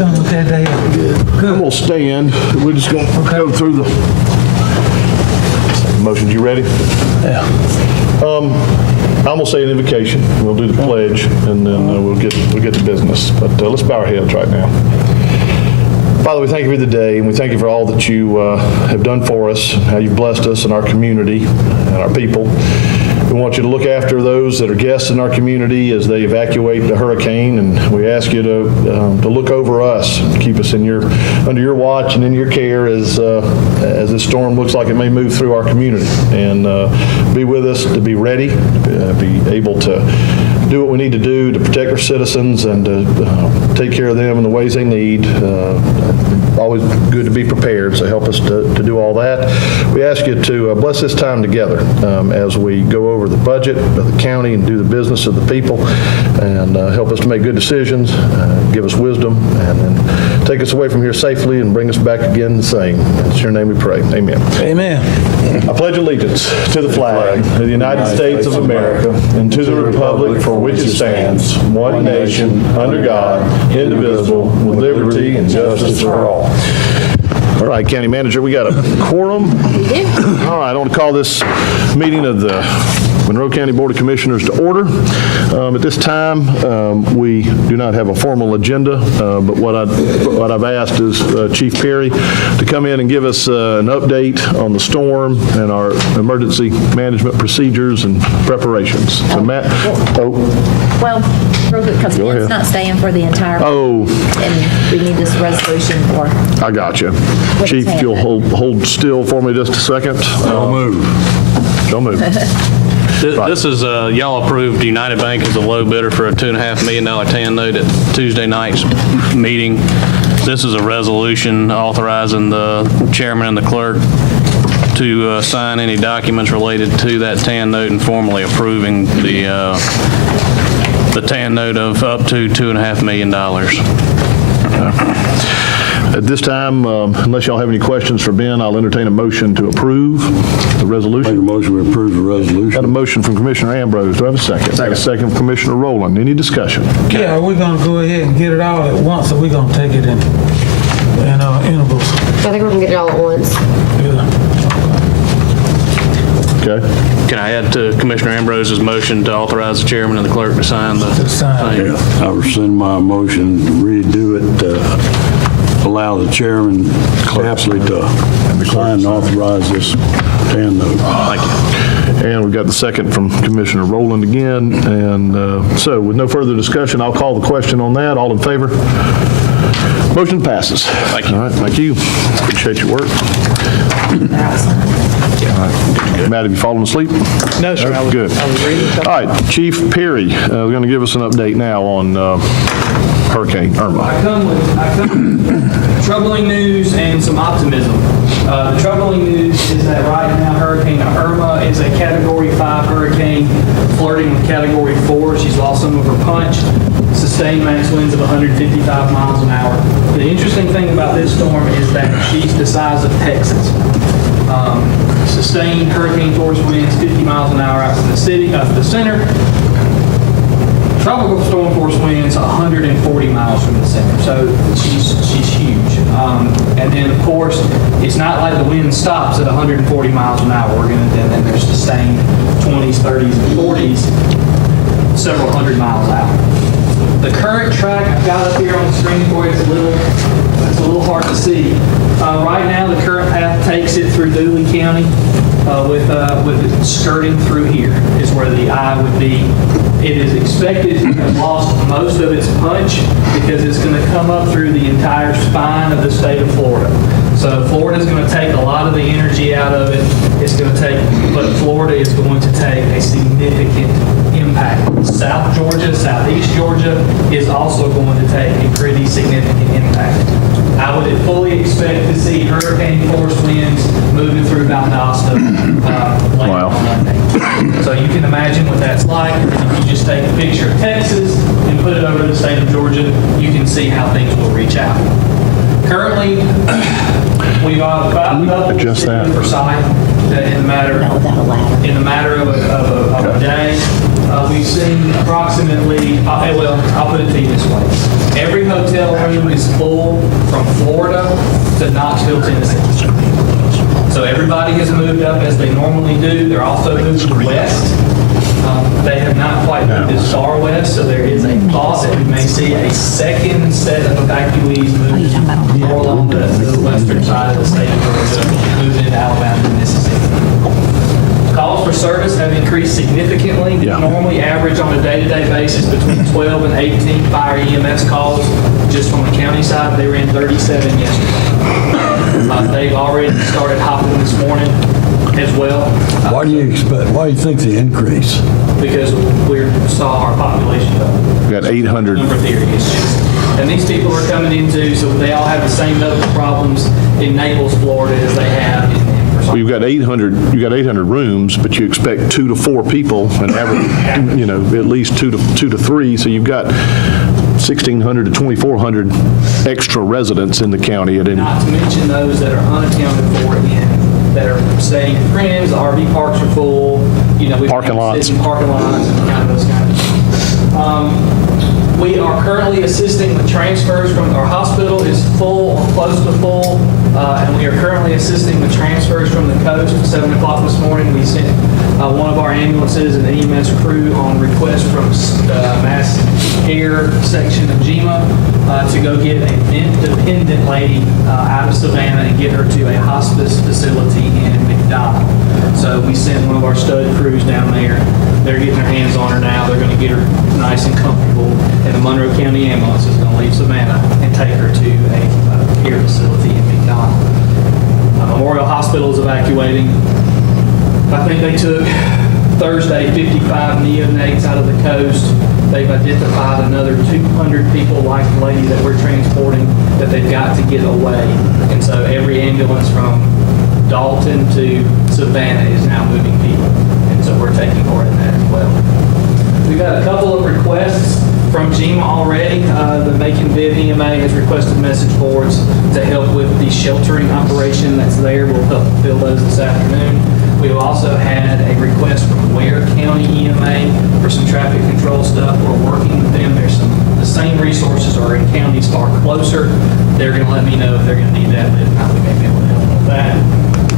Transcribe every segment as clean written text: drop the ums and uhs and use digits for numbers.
doing okay, Dave? I'm gonna stand. We're just gonna go through the motions. You ready? Yeah. I'm gonna say an invocation. We'll do the pledge, and then we'll get to business. But let's bow our heads right now. Father, we thank you for the day, and we thank you for all that you have done for us, how you've blessed us and our community and our people. We want you to look after those that are guests in our community as they evacuate the hurricane, and we ask you to look over us and keep us under your watch and in your care as this storm looks like it may move through our community. And be with us to be ready, be able to do what we need to do to protect our citizens and to take care of them in the ways they need. Always good to be prepared, so help us to do all that. We ask you to bless this time together as we go over the budget of the county and do the business of the people, and help us to make good decisions, give us wisdom, and then take us away from here safely and bring us back again the same. In your name we pray. Amen. Amen. I pledge allegiance to the flag of the United States of America and to the republic for which it stands, one nation, under God, indivisible, with liberty and justice for all. All right, County Manager, we got a quorum. We do. All right, I want to call this meeting of the Monroe County Board of Commissioners to order. At this time, we do not have a formal agenda, but what I've asked is Chief Perry to come in and give us an update on the storm and our emergency management procedures and preparations. So Matt, Well, real quick, because Ben's not staying for the entire, and we need this resolution for. I got you. Chief, if you'll hold still for me just a second. Don't move. Don't move. This is, y'all approved United Bank as a low bidder for a $2.5 million TAN note at Tuesday night's meeting. This is a resolution authorizing the chairman and the clerk to sign any documents related to that TAN note and formally approving the TAN note of up to $2.5 million. At this time, unless y'all have any questions for Ben, I'll entertain a motion to approve the resolution. Make a motion to approve the resolution. Got a motion from Commissioner Ambrose. Do I have a second? Got a second from Commissioner Rowland. Any discussion? Yeah, we're gonna go ahead and get it all at once, or we're gonna take it in intervals. I think we're gonna get it all at once. Yeah. Okay. Can I add to Commissioner Ambrose's motion to authorize the chairman and the clerk to sign the Sign. thing? I rescind my motion, redo it, allow the chairman Clapsley to sign and authorize this TAN note. Thank you. And we've got the second from Commissioner Rowland again. And so with no further discussion, I'll call the question on that. All in favor? Motion passes. Thank you. All right, thank you. Appreciate your work. Matt, have you fallen asleep? No, sir. Oh, good. I was reading. All right, Chief Perry is going to give us an update now on Hurricane Irma. I come with troubling news and some optimism. The troubling news is that right now Hurricane Irma is a Category 5 hurricane flirting with Category 4. She's lost some of her punch. Sustained max winds of 155 miles an hour. The interesting thing about this storm is that she's the size of Texas. Sustained hurricane force winds 50 miles an hour out from the city, up to the center. Tropical storm force winds 140 miles from the center, so she's huge. And then, of course, it's not like the wind stops at 140 miles an hour. Then there's sustained 20s, 30s, and 40s, several hundred miles out. The current track I've got up here on the screen for you, it's a little hard to see. Right now, the current path takes it through Dooley County, with it skirting through here is where the eye would be. It is expected to have lost most of its punch because it's going to come up through the entire spine of the state of Florida. So Florida is going to take a lot of the energy out of it. But Florida is going to take a significant impact. South Georgia, southeast Georgia is also going to take a pretty significant impact. I would fully expect to see hurricane force winds moving through Valdosta late on Monday. So you can imagine what that's like. If you just take a picture of Texas and put it over the state of Georgia, you can see how things will reach out. Currently, we've got about double the city of Forsyth in the matter of a day. We've seen approximately, I'll put it to you this way. Every hotel room is full from Florida to Knoxville, Tennessee. So everybody has moved up as they normally do. They're also moving west. They have not quite moved as far west, so there is a thought that we may see a second set of evacuees moving more along the western side of the state of Georgia, moving into Alabama and Mississippi. Calls for service have increased significantly. We normally average on a day-to-day basis between 12 and 18 fire EMS calls. Just from the county side, they were in 37 yesterday. They've already started hopping this morning as well. Why do you think the increase? Because we saw our population go. We got 800. Number theory is just, and these people are coming into, so they all have the same medical problems in Naples, Florida, as they have in Forsyth. Well, you've got 800 rooms, but you expect 2 to 4 people, and average, at least 2 to 3, so you've got 1,600 to 2,400 extra residents in the county at any. Not to mention those that are unaccounted for that are staying with friends, the RV parks are full, we Parking lots. sit in parking lots and kind of those kind of things. We are currently assisting with transfers from our hospital is full or close to full, and we are currently assisting with transfers from the coast. At 7 o'clock this morning, we sent one of our ambulances and EMS crew on request from the Mass Care section of GEMA to go get a vent-dependent lady out of Savannah and get her to a hospice facility in McDonald. So we sent one of our stud crews down there. They're getting their hands on her now. They're going to get her nice and comfortable. And the Monroe County ambulance is going to leave Savannah and take her to a care facility in McDonald. Memorial Hospital is evacuating. I think they took Thursday 55 neonates out of the coast. They've identified another 200 people like the lady that we're transporting that they've got to get away. And so every ambulance from Dalton to Savannah is now moving people. And so we're taking part in that as well. We've got a couple of requests from GEMA already. The Macon Viv EMA has requested message boards to help with the sheltering operation that's there. We'll help fill those this afternoon. We've also had a request from Ware County EMA for some traffic control stuff. We're working with them. The same resources are in counties far closer. They're going to let me know if they're going to need that, but if not, we may be able to help them with that.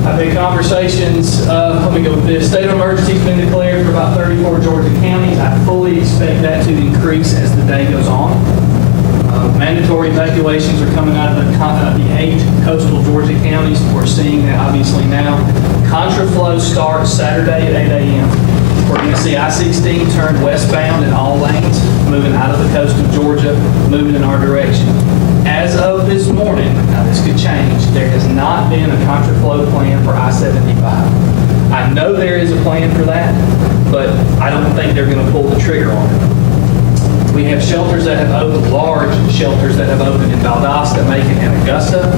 I've had conversations, let me go with this. State of emergency has been declared for about 34 Georgia counties. I fully expect that to increase as the day goes on. Mandatory evacuations are coming out of the 8 coastal Georgia counties. We're seeing that obviously now. Contraflow starts Saturday at 8 a.m. We're going to see I-16 turn westbound in all lanes, moving out of the coast of Georgia, moving in our direction. As of this morning, now this could change, there has not been a contraflow plan for I-75. I know there is a plan for that, but I don't think they're going to pull the trigger on it. We have shelters that have opened, large shelters that have opened in Valdosta, Macon, and Augusta.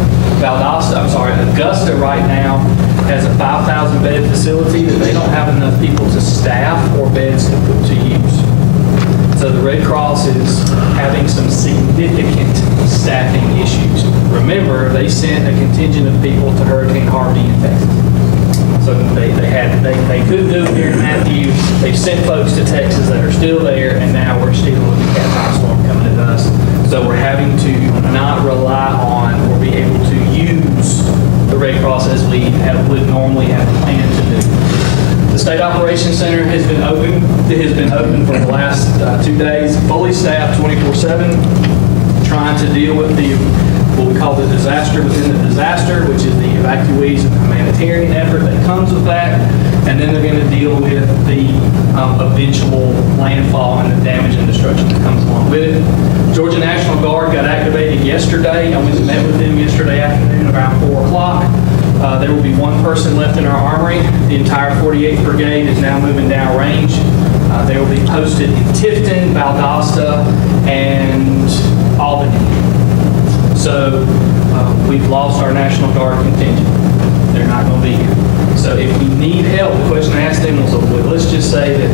Augusta right now has a 5,000 bed facility that they don't have enough people to staff or beds to put to use. So the Red Cross is having some significant staffing issues. Remember, they sent a contingent of people to Hurricane Harvey in Texas. So they couldn't do it here in Matthew. They've sent folks to Texas that are still there, and now we're still looking at that storm coming at us. So we're having to not rely on or be able to use the Red Cross as we would normally have planned to do. The State Operations Center has been open. It has been open for the last 2 days, fully staffed 24/7, trying to deal with what we call the disaster within the disaster, which is the evacuees and the humanitarian effort that comes with that. And then they're going to deal with the eventual landfall and the damage and destruction that comes along with it. Georgia National Guard got activated yesterday. I went and met with them yesterday afternoon around 4 o'clock. There will be 1 person left in our armory. The entire 48th Brigade is now moving downrange. They will be posted in Tifton, Valdosta, and Albany. So we've lost our National Guard contingent. They're not going to be here. So if we need help, the question I asked them was, well, let's just say that,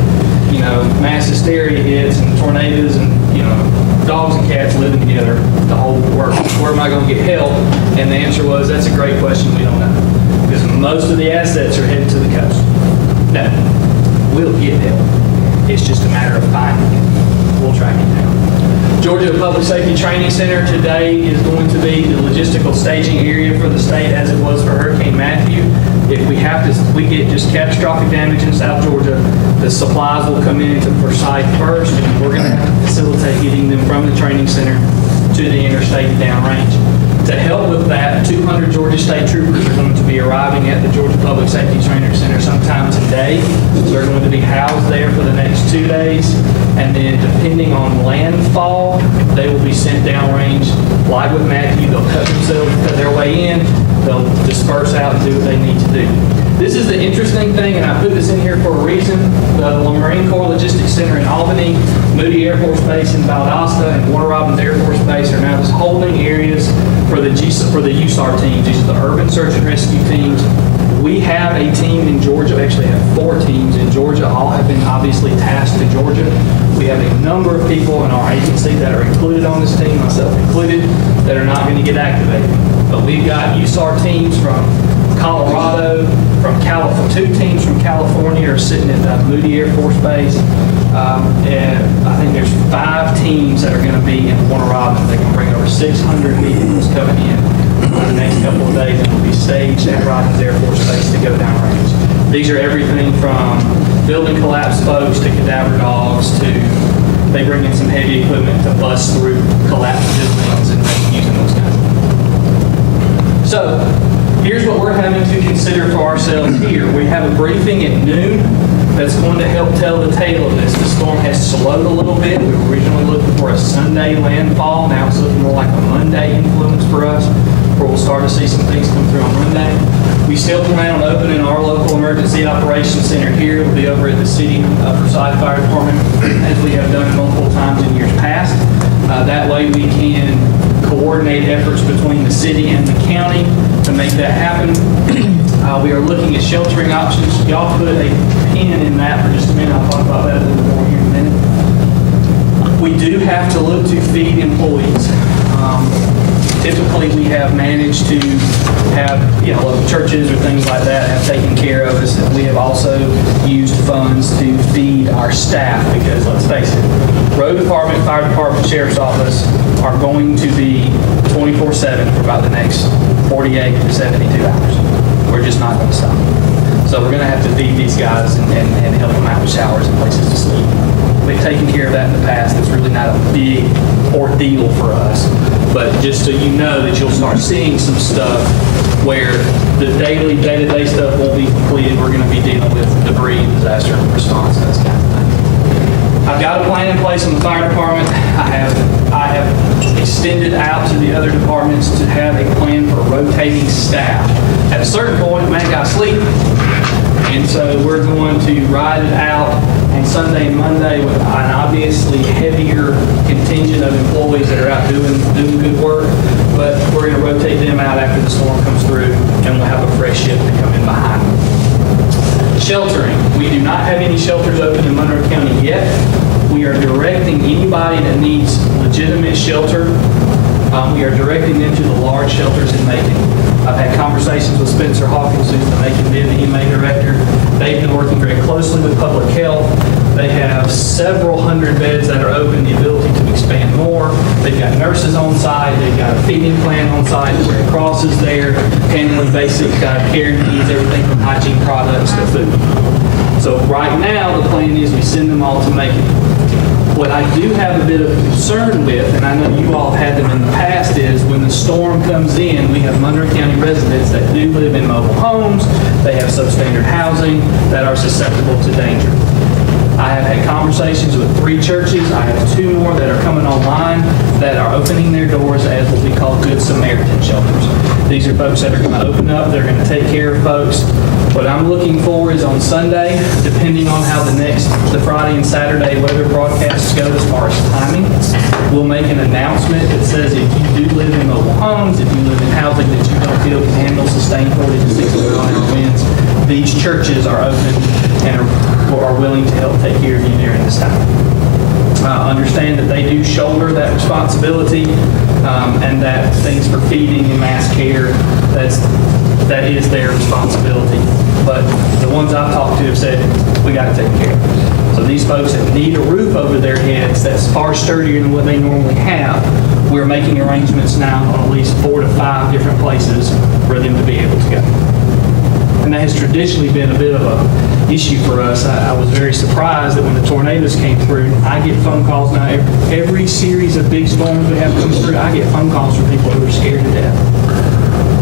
mass hysteria hits and tornadoes and, dogs and cats living together the whole world. Where am I going to get help? And the answer was, that's a great question. We don't know. Because most of the assets are headed to the coast. No, we'll get help. It's just a matter of finding it. We'll track it down. Georgia Public Safety Training Center today is going to be the logistical staging area for the state as it was for Hurricane Matthew. If we get just catastrophic damage in South Georgia, the supplies will come into Forsyth first, and we're going to have to facilitate getting them from the training center to the interstate downrange. To help with that, 200 Georgia State troopers are going to be arriving at the Georgia Public Safety Training Center sometime today. They're going to be housed there for the next 2 days, and then depending on landfall, they will be sent downrange. Like with Matthew, they'll cut their way in, they'll disperse out and do what they need to do. This is the interesting thing, and I put this in here for a reason. The Marine Corps Logistics Center in Albany, Moody Air Force Base in Valdosta, and Warner Robins Air Force Base are now just holding areas for the USAR teams. These are the urban search and rescue teams. We have a team in Georgia, we actually have 4 teams in Georgia, all have been obviously tasked to Georgia. We have a number of people in our agency that are included on this team, myself included, that are not going to get activated. But we've got USAR teams from Colorado, from California, 2 teams from California are sitting at Moody Air Force Base. And I think there's 5 teams that are going to be in Warner Robins. They can bring over 600 vehicles coming in the next couple of days, and will be staged at Robins Air Force Base to go downrange. These are everything from building collapsed folks to cadaver dogs to they bring in some heavy equipment to bust through collapsed buildings and using those kinds of things. So here's what we're having to consider for ourselves here. We have a briefing at noon that's going to help tell the tale of this. The storm has slowed a little bit. We were originally looking for a Sunday landfall. Now it's looking more like a Monday influence for us, where we'll start to see some things come through on Monday. We still plan on opening our local emergency operations center here. It'll be over at the city Forsyth Fire Department, as we have done multiple times in years past. That way we can coordinate efforts between the city and the county to make that happen. We are looking at sheltering options. Y'all put a pin in that for just a minute. I'll talk about that a little more here in a minute. We do have to look to feed employees. Typically, we have managed to have, local churches or things like that have taken care of us. We have also used funds to feed our staff because, let's face it, road department, fire department, sheriff's office are going to be 24/7 for about the next 48 to 72 hours. We're just not going to stop. So we're going to have to feed these guys and help them out with showers and places to sleep. We've taken care of that in the past. It's really not a big ordeal for us. But just so you know that you'll start seeing some stuff where the day-to-day stuff won't be completed. We're going to be dealing with debris and disaster response and that kind of thing. I've got a plan in place in the fire department. I have extended out to the other departments to have a plan for rotating staff. At a certain point, man got sleep. And so we're going to ride it out on Sunday and Monday with an obviously heavier contingent of employees that are out doing good work. But we're going to rotate them out after the storm comes through, and we'll have a fresh shift to come in behind them. Sheltering. We do not have any shelters open in Monroe County yet. We are directing anybody that needs legitimate shelter. We are directing them to the large shelters in Macon. I've had conversations with Spencer Hawkins, who's the Macon EMA director. They've been working very closely with public health. They have several hundred beds that are open, the ability to expand more. They've got nurses on site. They've got a feeding plan on site. The Red Cross is there, handling basic care needs, everything from hygiene products to food. So right now, the plan is we send them all to Macon. What I do have a bit of concern with, and I know you all had them in the past, is when the storm comes in, we have Monroe County residents that do live in mobile homes, they have substandard housing that are susceptible to danger. I have had conversations with 3 churches. I have 2 more that are coming online that are opening their doors as what we call Good Samaritan shelters. These are folks that are going to open up. They're going to take care of folks. What I'm looking for is on Sunday, depending on how the Friday and Saturday weather broadcasts go as far as timing, we'll make an announcement that says if you do live in mobile homes, if you live in housing that you don't feel can handle sustained 40 to 60 mile-an-hour winds, these churches are open and are willing to help take care of you during this time. Understand that they do shoulder that responsibility, and that things for feeding and mass care, that is their responsibility. But the ones I've talked to have said, we got to take care of it. So these folks that need a roof over their heads that's far sturdier than what they normally have, we're making arrangements now on at least 4 to 5 different places for them to be able to go. And that has traditionally been a bit of a issue for us. I was very surprised that when the tornadoes came through, I get phone calls now. Every series of big storms we have come through, I get phone calls from people who are scared to death.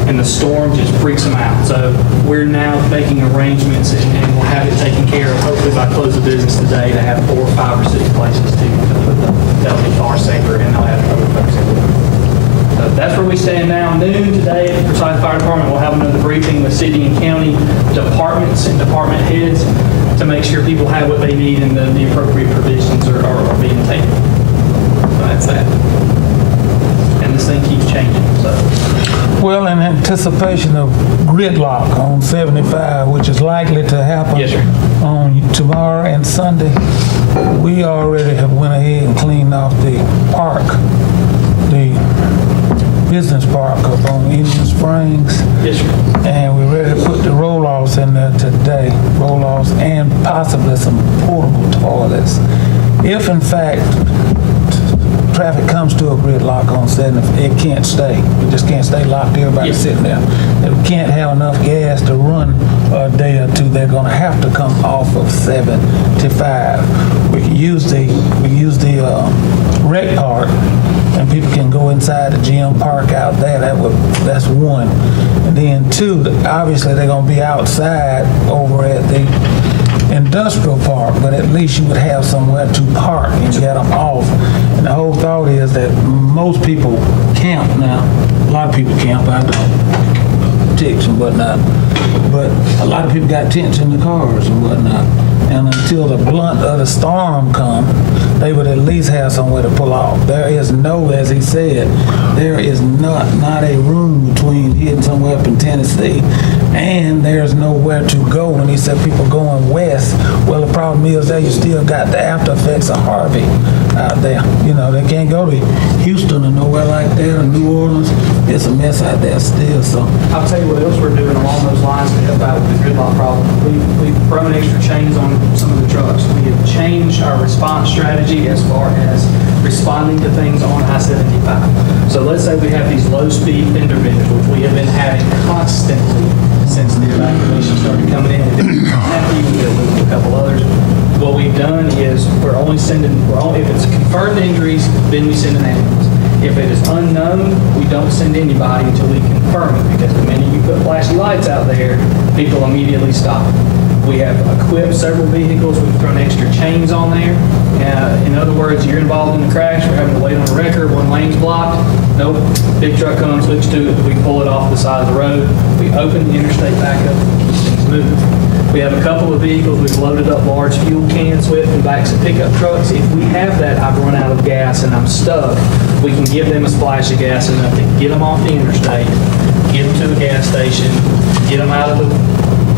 And the storm just freaks them out. So we're now making arrangements, and we'll have it taken care of, hopefully by close of business today, to have 4 or 5 or 6 places to put them. That'll be far safer, and they'll have other folks in with them. So that's where we stand now. Noon today at the Forsyth Fire Department, we'll have another briefing with city and county departments and department heads to make sure people have what they need and the appropriate provisions are being taken. So that's that. And this thing keeps changing, so. Well, in anticipation of gridlock on 75, which is likely to happen Yes, sir. on tomorrow and Sunday, we already have went ahead and cleaned off the park, the business park up on Indian Springs. Yes, sir. And we're ready to put the roll-offs in there today, roll-offs and possibly some portable toilets. If in fact traffic comes to a gridlock on 7, it can't stay. We just can't stay locked, everybody sitting there. If we can't have enough gas to run a day or two, they're gonna have to come off of 75. We can use the rec park, and people can go inside the gym, park out there. That's one. And then 2, obviously they're gonna be outside over at the industrial park, but at least you would have somewhere to park and get them off. And the whole thought is that most people camp now. A lot of people camp, I don't, ticks and whatnot. But a lot of people got tents in the cars and whatnot. And until the blunt of the storm come, they would at least have somewhere to pull off. There is no, as he said, there is not a room between here and somewhere up in Tennessee, and there's nowhere to go. When he said people going west, well, the problem is that you still got the after effects of Harvey out there. You know, they can't go to Houston or nowhere like that, or New Orleans. It's a mess out there still, so. I'll tell you what else we're doing along those lines to help out with the gridlock problem. We've thrown extra chains on some of the trucks. We have changed our response strategy as far as responding to things on I-75. So let's say we have these low-speed fender benders, which we have been having constantly since the evacuation started coming in. We deal with a couple others. What we've done is if it's confirmed injuries, then we send an ambulance. If it is unknown, we don't send anybody until we confirm it, because the minute you put flashy lights out there, people immediately stop. We have equipped several vehicles. We've thrown extra chains on there. In other words, you're involved in the crash, we're having to wait on a wrecker, one lane's blocked. Nope, big truck comes, hooks to it, we pull it off the side of the road. We open the interstate back up and keep things moving. We have a couple of vehicles we've loaded up large fuel cans with in backs of pickup trucks. If we have that, I've run out of gas and I'm stuck, we can give them a splash of gas enough to get them off the interstate, get them to the gas station, get them out of the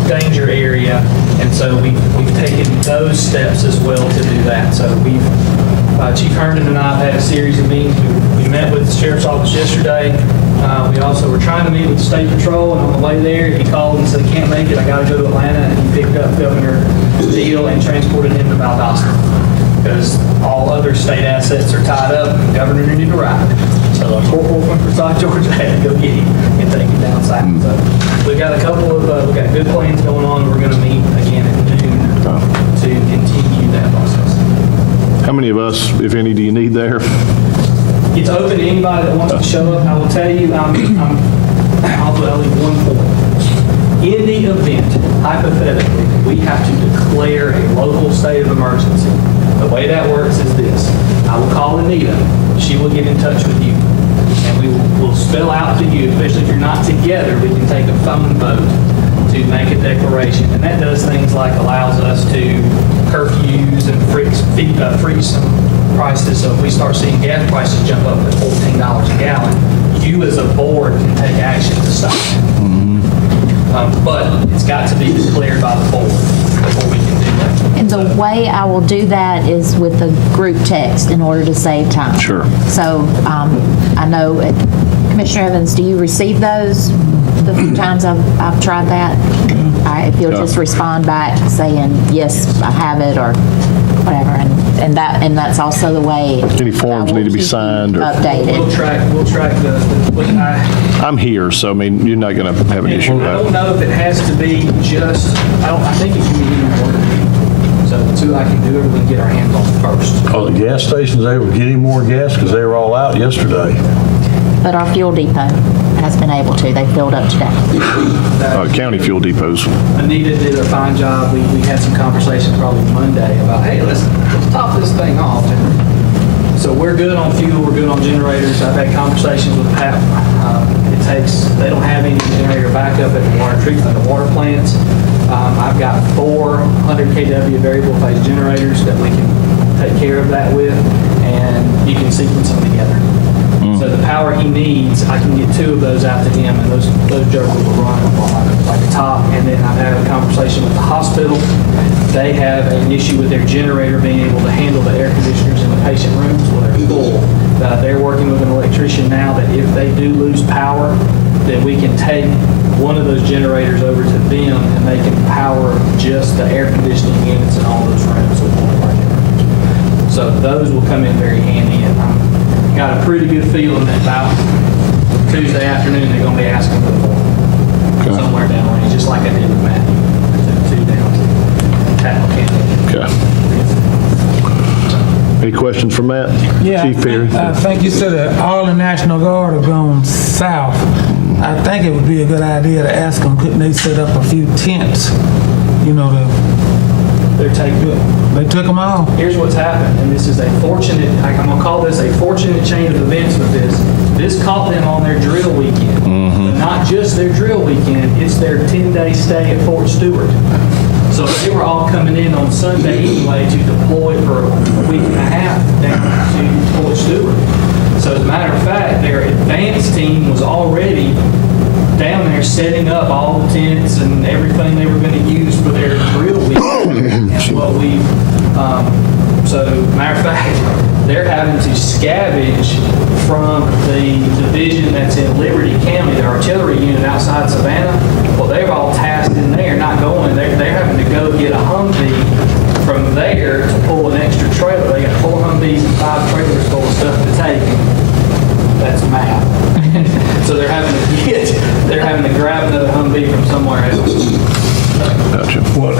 danger area. And so we've taken those steps as well to do that. So Chief Herndon and I have had a series of meetings. We met with the Sheriff's Office yesterday. We also were trying to meet with the State Patrol, and on the way there, he called and said, can't make it, I got to go to Atlanta, and he picked up Governor Deal and transported him to Valdosta, because all other state assets are tied up, and the governor needed to ride. So a corporal from Forsyth, Georgia had to go get him and take him down south. So we've got we've got good plans going on. We're going to meet again at noon to continue that process. How many of us, if any, do you need there? It's open to anybody that wants to show up. I will tell you, I'll leave one point. In the event, hypothetically, we have to declare a local state of emergency, the way that works is this. I will call Anita. She will get in touch with you. And we'll spell out to you, especially if you're not together, we can take a phone vote to make a declaration. And that does things like allows us to curfews and freeze some prices. So if we start seeing gas prices jump up to $14 a gallon, you as a board can take action to stop it. But it's got to be declared by the board before we can do that. And the way I will do that is with the group text in order to save time. Sure. So I know, Commissioner Evans, do you receive those the few times I've tried that? All right, if you'll just respond back saying, yes, I have it, or whatever, and that's also the way. Any forms I will need to be keep you signed or- Updated. We'll track I'm here, so I mean, you're not going to have an issue with I don't that. know if it has to be just, I think it can be any order. So until I can do it, we can get our hands on it first. Are the gas stations able to get any more gas? Because they were all out yesterday. But our fuel depot has been able to. They filled up today. County fuel depots. Anita did a fine job. We had some conversations probably Monday about, hey, let's top this thing off. And so we're good on fuel, we're good on generators. I've had conversations with Pat. They don't have any generator backup at the water treatment, the water plants. I've got 400 kW variable phase generators that we can take care of that with, and you can sequence them together. So the power he needs, I can get 2 of those out to him, and those jokers will run like a top. And then I've had a conversation with the hospital. They have an issue with their generator being able to handle the air conditioners in the patient rooms where they're full. They're working with an electrician now that if they do lose power, then we can take one of those generators over to them, and they can power just the air conditioning units in all those rooms with one of our generators. So those will come in very handy, and I've got a pretty good feeling that about Tuesday afternoon, they're going to be asking for the more. Somewhere down the range, just like I did with Matthew. I took 2 down to Tattle County. Okay. Any questions for Matt? Yeah, Chief Perry? I think you said that all the National Guard are going south. I think it would be a good idea to ask them, couldn't they set up a few tents? You know, They're taking they took them all. Here's what's happened, and this is a fortunate, I'm going to call this a fortunate chain of events with this. This caught them on their drill weekend. But not just their drill weekend, it's their 10-day stay at Fort Stewart. So they were all coming in on Sunday anyway to deploy for a week and a half down to Fort Stewart. So as a matter of fact, their advance team was already down there setting up all the tents and everything they were going to use for their drill weekend. And what we, so matter of fact, they're having to scavenge from the division that's in Liberty County, the artillery unit outside Savannah. Well, they're all tasked in there, not going. They're having to go get a Humvee from there to pull an extra trailer. They got 4 Humvees and 5 trailers full of stuff to take. That's math. So they're having to grab another Humvee from somewhere else. Gotcha. Well,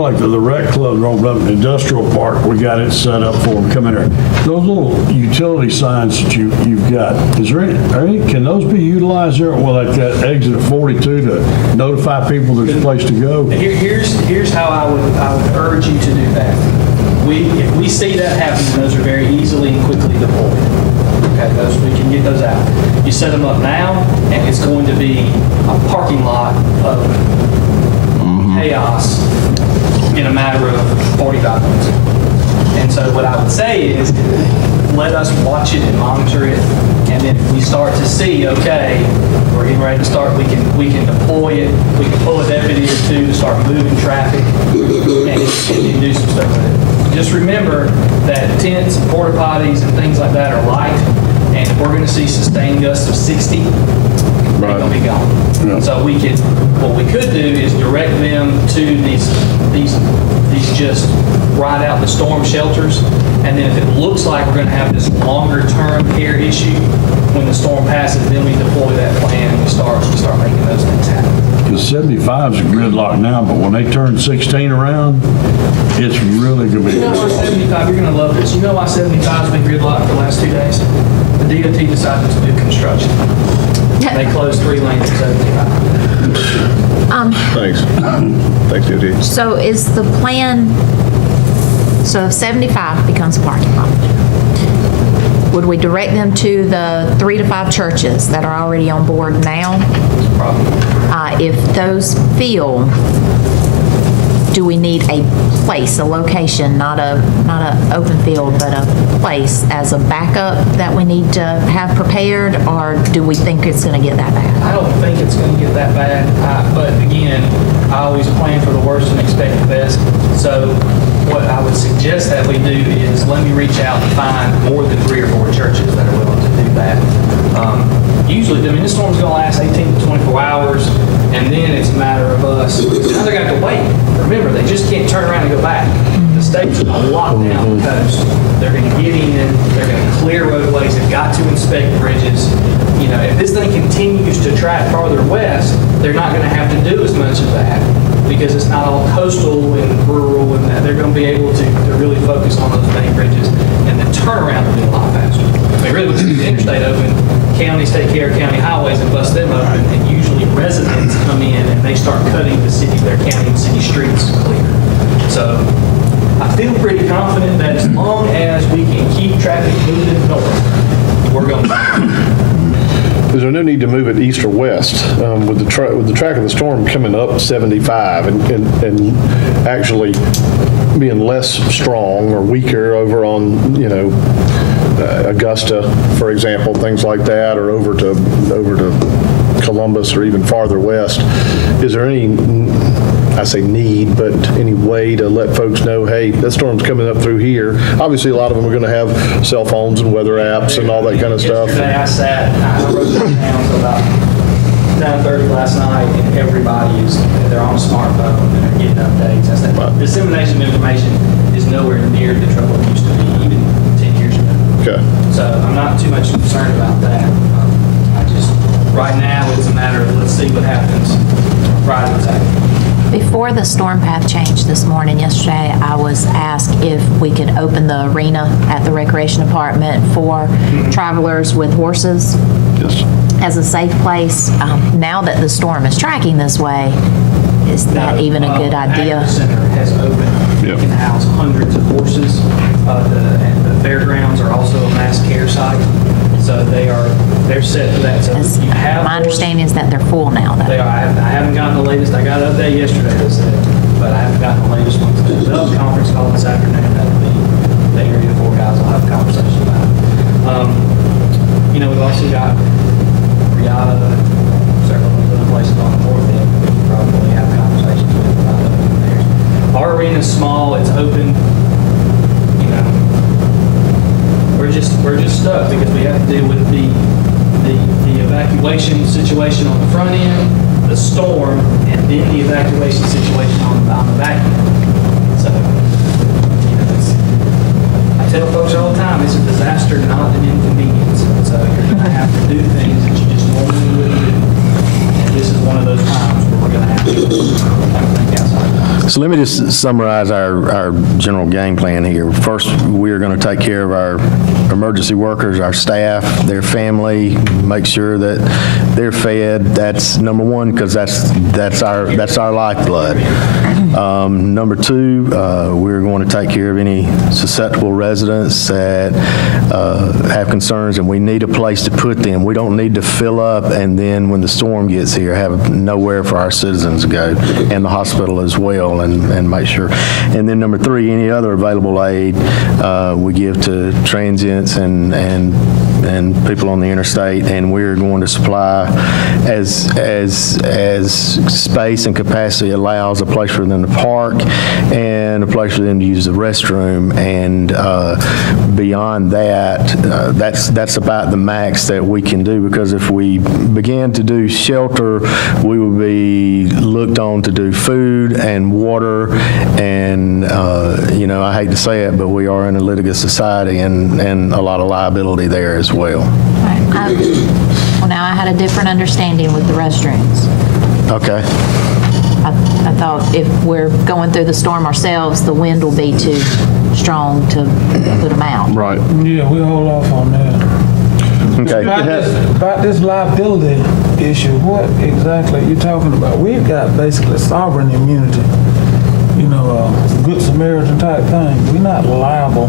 like the rec club over up in the industrial park, we got it set up for them coming there. Those little utility signs that you've got, is there any, can those be utilized there? Well, like that exit at 42 to notify people there's a place to go? Here's how I would urge you to do that. If we see that happening, those are very easily and quickly deployed. Okay, we can get those out. You set them up now, and it's going to be a parking lot of chaos in a matter of 45 minutes. And so what I would say is, let us watch it and monitor it, and then if we start to see, okay, we're getting ready to start, we can deploy it, we can pull a deputy or 2 to start moving traffic and do some stuff with it. Just remember that tents and porta potties and things like that are light, and if we're going to see sustained gusts of 60, they're going to be gone. Yeah. So what we could do is direct them to these just right out the storm shelters, and then if it looks like we're going to have this longer term care issue when the storm passes, then we deploy that plan and we start making those things happen. Because 75 is a gridlock now, but when they turn 16 around, it's really going to be. You know why 75, you're going to love this. You know why 75 has been gridlocked for the last 2 days? The DOT decided to do construction. They closed 3 lanes at 75. Thanks. Thanks, DOT. So is the plan, so if 75 becomes a parking lot, would we direct them to the 3 to 5 churches that are already on board now? Problem. If those feel do we need a place, a location, not a open field, but a place as a backup that we need to have prepared, or do we think it's going to get that bad? I don't think it's going to get that bad, but again, I always plan for the worst and expect the best. So what I would suggest that we do is let me reach out and find more than 3 or 4 churches that are willing to do that. Usually, I mean, this storm's going to last 18 to 24 hours, and then it's a matter of us. Now they're going to have to wait. Remember, they just can't turn around and go back. The state's going to lock down the coast. They're going to get in. They're going to clear roadways. They've got to inspect bridges. You know, if this thing continues to track farther west, they're not going to have to do as much of that because it's not all coastal and rural, and that they're going to be able to really focus on those main bridges, and the turnaround will be a lot faster. I mean, really, with the interstate open, counties take care of county highways and bust them open, and usually residents come in and they start cutting their county and city streets clear. So I feel pretty confident that as long as we can keep traffic moving north, we're going to. Is there no need to move it east or west with the track of the storm coming up 75 and actually being less strong or weaker over on, Augusta, for example, things like that, or over to Columbus or even farther west? Is there any, I say need, but any way to let folks know, hey, that storm's coming up through here? Obviously, a lot of them are going to have cell phones and weather apps and all that kind of stuff. Yesterday I rode down until about 9:30 last night, and they're on a smartphone and they're getting updates. Dissemination of information is nowhere near the trouble it used to be, even 10 years ago. Okay. So I'm not too much concerned about that. Right now, it's a matter of let's see what happens Friday and Saturday. Before the storm path changed this morning, yesterday, I was asked if we could open the arena at the recreation department for travelers with horses Yes. as a safe place. Now that the storm is tracking this way, is that even a good idea? The center has opened. Yep. You can house hundreds of horses. And the fairgrounds are also a mass care site, so they're set for that. So As if you have my horses- understanding is that they're full now, though. They are. I haven't gotten the latest. I got an update yesterday that said, but I haven't gotten the latest one. There's a conference call this afternoon. That'll be the area 4 guys will have a conversation about it. We've also got Riata, several other places on the north end. We can probably have conversations with about opening theirs. Our arena's small. It's open. We're just stuck because we have to deal with the evacuation situation on the front end, the storm, and then the evacuation situation on the back end. So, I tell folks all the time, it's a disaster, not an inconvenience. So you're going to have to do things that you just normally wouldn't do. And this is one of those times where we're going to have to think outside the box. So let me just summarize our general game plan here. First, we are going to take care of our emergency workers, our staff, their family, make sure that they're fed. That's number one, because that's our lifeblood. Number two, we're going to take care of any susceptible residents that have concerns, and we need a place to put them. We don't need to fill up and then when the storm gets here have nowhere for our citizens to go, and the hospital as well, and make sure. And then number three, any other available aid we give to transients and people on the interstate, and we're going to supply as space and capacity allows, a place for them to park and a place for them to use the restroom. And beyond that, that's about the max that we can do, because if we began to do shelter, we would be looked on to do food and water, and I hate to say it, but we are in a litigious society, and a lot of liability there as well. Well, now I had a different understanding with the restrooms. Okay. I thought if we're going through the storm ourselves, the wind will be too strong to put them out. Right. Yeah, we'll hold off on that. Okay. About this liability issue, what exactly are you talking about? We've got basically sovereign immunity, Good Samaritan type thing. We're not liable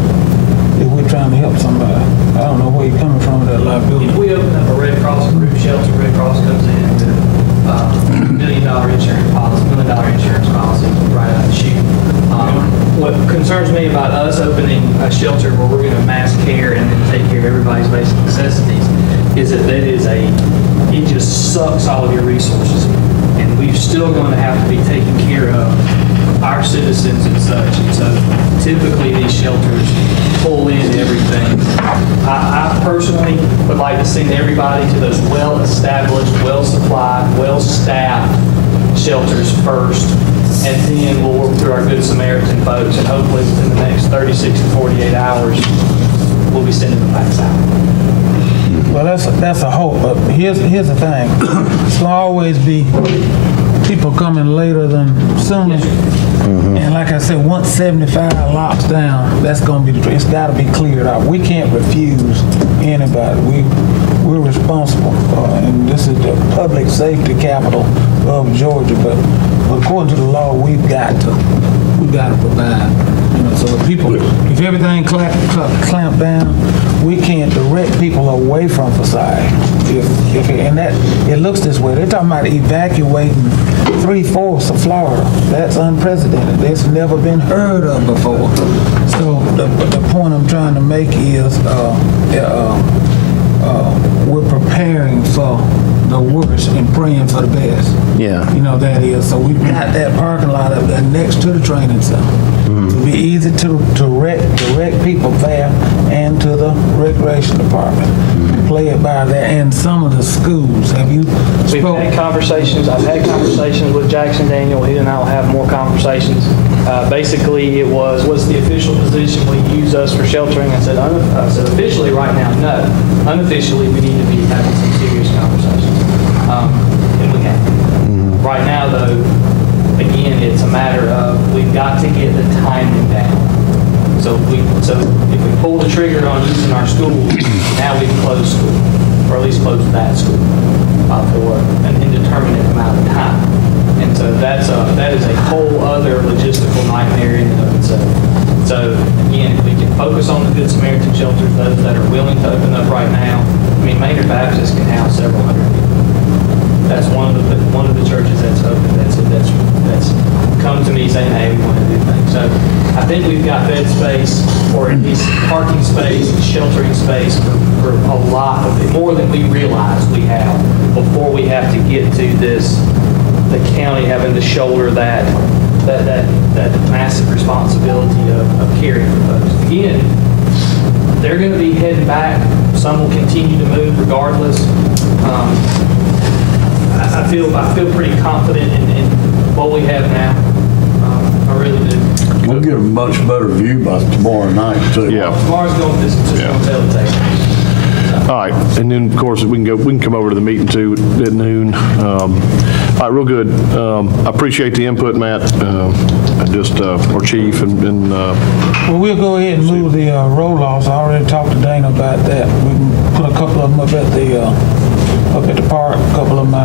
if we're trying to help somebody. I don't know where you're coming from with that liability. If we open up a Red Cross group shelter, Red Cross comes in with $1 million insurance policy right out of the chute. just sucks all of your resources. And we're still going to have to be taking care of our citizens and such. And so typically these shelters pull in everything. I personally would like to send everybody to those well-established, well-supplied, well-staffed shelters first, and then we'll work through our Good Samaritan folks, and hopefully within the next 36 to 48 hours, we'll be sending them back out. Well, that's a hope, but here's the thing. It's gonna always be people coming later than sooner. And like I said, once 75 locks down, that's gonna be it's gotta be cleared out. We can't refuse anybody. We're responsible, and this is the public safety capital of Georgia, but according to the law, we've got to provide. You know, so if everything clamped down, we can't direct people away from Forsyth. And that, it looks this way. They're talking about evacuating 3/4 of Florida. That's unprecedented. That's never been heard of before. So the point I'm trying to make is we're preparing for the worst and praying for the best. Yeah. You know, that is. So we've got that parking lot up there next to the training center. It'll be easy to direct people there and to the recreation department. Play it by there, and some of the schools. Have you We've had conversations, I've had conversations with Jackson Daniel, he and I will have more conversations. Basically, it was, what's the official position, will you use us for sheltering? I said officially right now, no. Unofficially, we need to be having some serious conversations. And we have. Right now, though, again, it's a matter of, we've got to get the timing down. So if we pull the trigger on using our schools, now we've closed school, or at least closed that school for an indeterminate amount of time. And so that is a whole other logistical nightmare in and of itself. So again, if we can focus on the Good Samaritan shelters, those that are willing to open up right now. I mean, Maynard Baptist can house several hundred people. That's one of the churches that's open. That's come to me saying, hey, we want to do things. So I think we've got bed space, or at least parking space, sheltering space for a lot of it, more than we realize we have before we have to get to this, the county having to shoulder that massive responsibility of caring for folks. Again, they're going to be heading back. Some will continue to move regardless. I feel pretty confident in what we have now. I really do. We'll get a much better view by tomorrow night, too. Yeah. Tomorrow's going to just going to tell the tale. All right, and then, of course, we can come over to the meeting, too, at noon. All right, real good. I appreciate the input, Matt, or Chief, and Well, we'll go ahead and move the roll-offs. I already talked to Dana about that. We can put a couple of them up at the park, a couple of them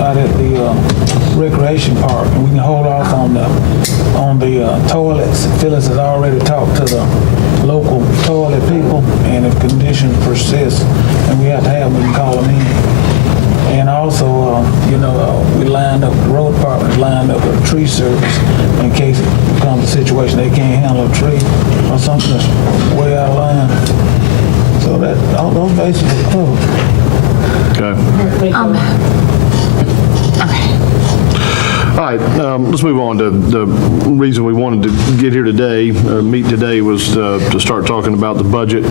out at the recreation park, and we can hold off on the toilets. Phyllis has already talked to the local toilet people, and if conditions persist and we have to have them, we can call them in. And also, we lined up, the road department lined up with a tree service in case it becomes a situation they can't handle a tree or something that's way out of line. So all those bases are covered. okay. All right, let's move on to the reason we wanted to get here today, or meet today, was to start talking about the budget.